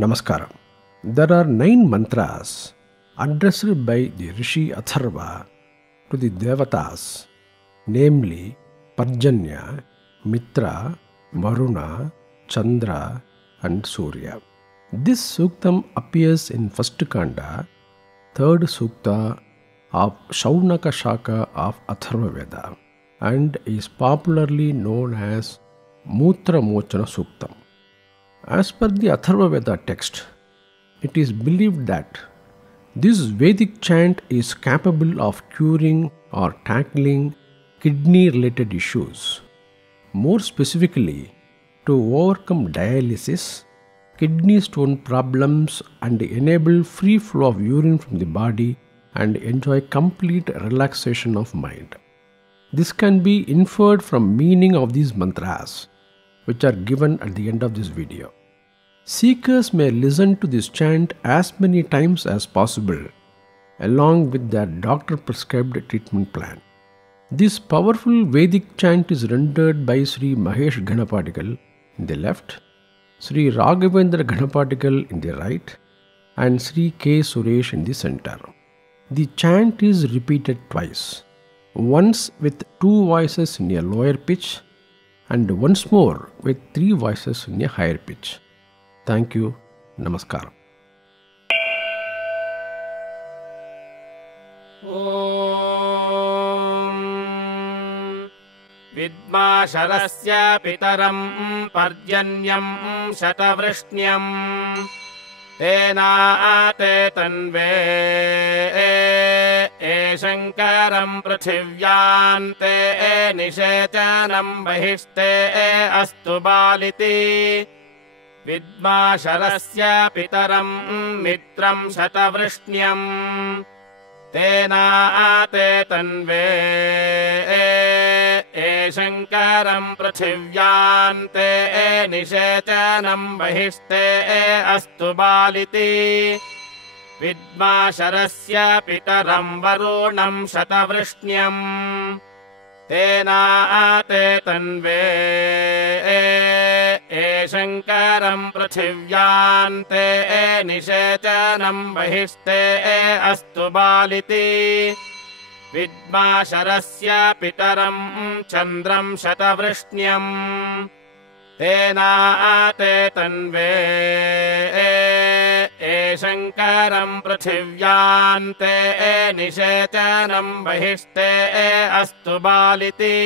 Namaskaram. There are 9 mantras addressed by the Rishi Atharva to the Devatas, namely Parjanya, Mitra, Varuna, Chandra and Surya. This Suktam appears in first Kanda, third Sukta of Shaunaka Shaka of Atharva Veda and is popularly known as Mutra Mochana Suktam. As per the Atharva Veda text, it is believed that this Vedic chant is capable of curing or tackling kidney-related issues. More specifically, to overcome dialysis, kidney stone problems and enable free flow of urine from the body and enjoy complete relaxation of mind. This can be inferred from meaning of these mantras, which are given at the end of this video. Seekers may listen to this chant as many times as possible, along with their doctor-prescribed treatment plan. This powerful Vedic chant is rendered by Sri Mahesh Ganapatikal in the left, Sri Raghavendra Ganapatikal in the right, and Sri K. Suresh in the center. The chant is repeated twice, once with 2 voices in a lower pitch and once more with 3 voices in a higher pitch. Thank you. Namaskaram. Om Vidmasharasya Pitaram Parjanyam Shatavrishyam Tena Ate Tanve Shankaram Prithivyan Nishetanam Bahiste Astu Baliti Vidmasharasya Pitaram Mitram Shatavrishyam Tena Ate Tanve Shankaram Prithivyan Nishetanam Bahiste Astu Baliti Vidmasharasya Pitaram Varunam Shatavrishyam Tena Ate Tanve Shankaram Prithivyan Nishetanam Bahiste Astu Baliti Vidmasharasya Pitaram Chandram Shatavrishyam Tena Ate Tanve Shankaram Prithivyan Nishetanam Bahiste Astu Baliti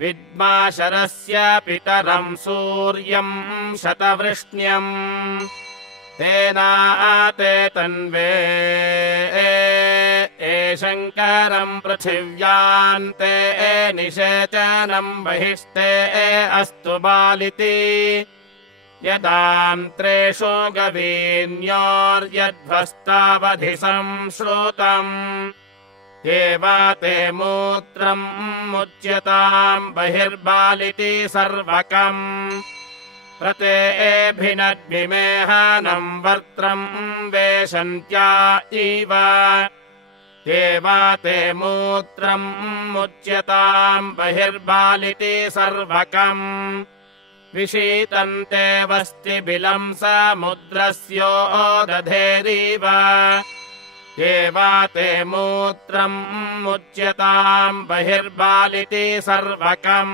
Vidmasharasya Pitaram Suryam Shatavrishyam Tena Ate Tanve Shankaram Prithivyan Nishetanam Bahiste Astu Baliti Yadantreshu Gavinyor Yadvastavadhisam Shrutam Devate Mutram Mucyatam Bahirbaliti Sarvakam Prate Bhinadvimehanam Vartram Veshantya Iva Devate Mutram Mucyatam Bahirbaliti Sarvakam Vishitante Vasti Bilam Samudrasyo Dadheriva Devate Mutram Mucyatam Bahirbaliti Sarvakam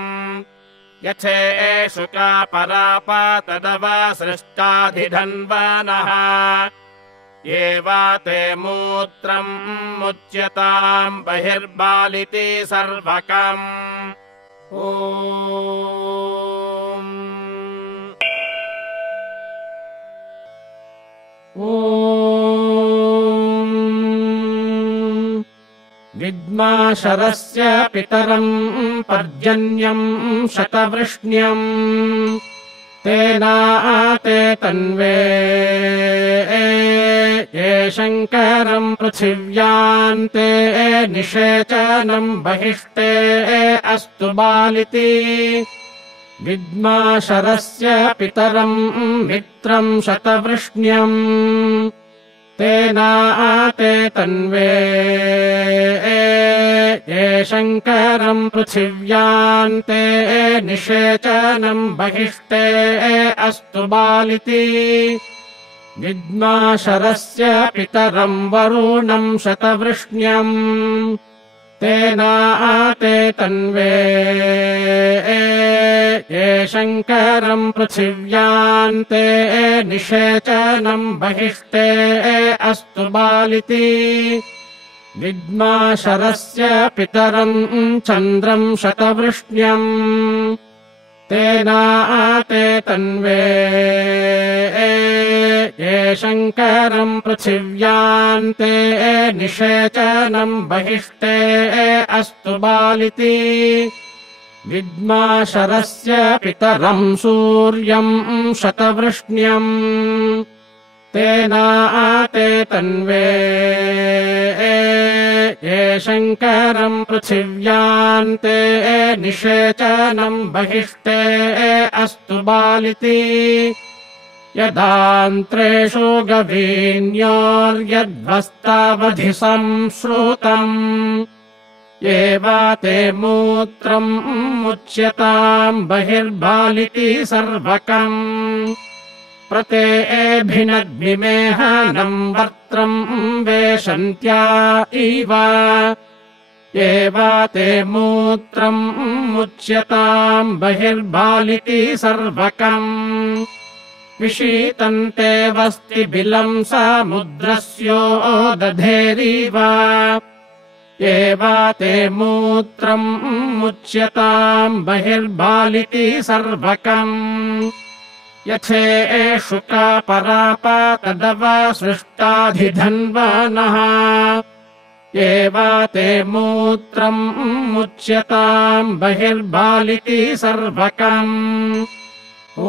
Yache Shuka Parapa Tadava Srishtadhidhanvanaha Devate Mutram Mucyatam Bahirbaliti Sarvakam Om Vidmasharasya Pitaram Parjanyam Shatavrishyam Tena Ate Tanve Shankaram Prithivyan Nishetanam Bahiste Astu Baliti Vidmasharasya Pitaram Mitram Shatavrishyam Tena Ate Tanve शङ्करम् पृथिव्यान्ते निषेचनम् बहिष्टे अस्तु बालिति विद्माशरस्य पितरम् वरुणम् शतवृष्ण्यम् तेनाते तन्वे ये शङ्करम् पृथिव्यान्ते निषेचनम् बहिष्टे अस्तु बालिति विद्माशरस्य पितरम् चन्द्रम् शतवृष्ण्यम् तेनाते तन्वे ये शङ्करम् पृथिव्यान्ते निषेचनम् बहिष्टे अस्तु बालिति विद्माशरस्य पितरम् सूर्यम् शतवृष्ण्यम् तेनाते तन्वे ये शङ्करम् पृथिव्यान्ते निषेचनम् बहिष्टे अस्तु बालिति यदान्त्रेषु गवीन्योर्यद्वस्तावधि संश्रुतम् एवाते मूत्रम् मुच्यताम् बहिर्बालिति सर्वकम् प्रतेभिनद्मिमेहनम् वक्त्रम् वेशन्त्या इव एवाते मूत्रम् मुच्यताम् बहिर्बालिति सर्वकम् विशीतन्ते वस्तिबिलम् समुद्रस्योदधेरिव एवाते मूत्रम् मुच्यताम् बहिर्बालिति सर्वकम् यथेषुका परापातदवसृष्टाधिधन्वानः एवाते मूत्रम् मुच्यताम् बहिर्बालिति सर्वकम्। ॐ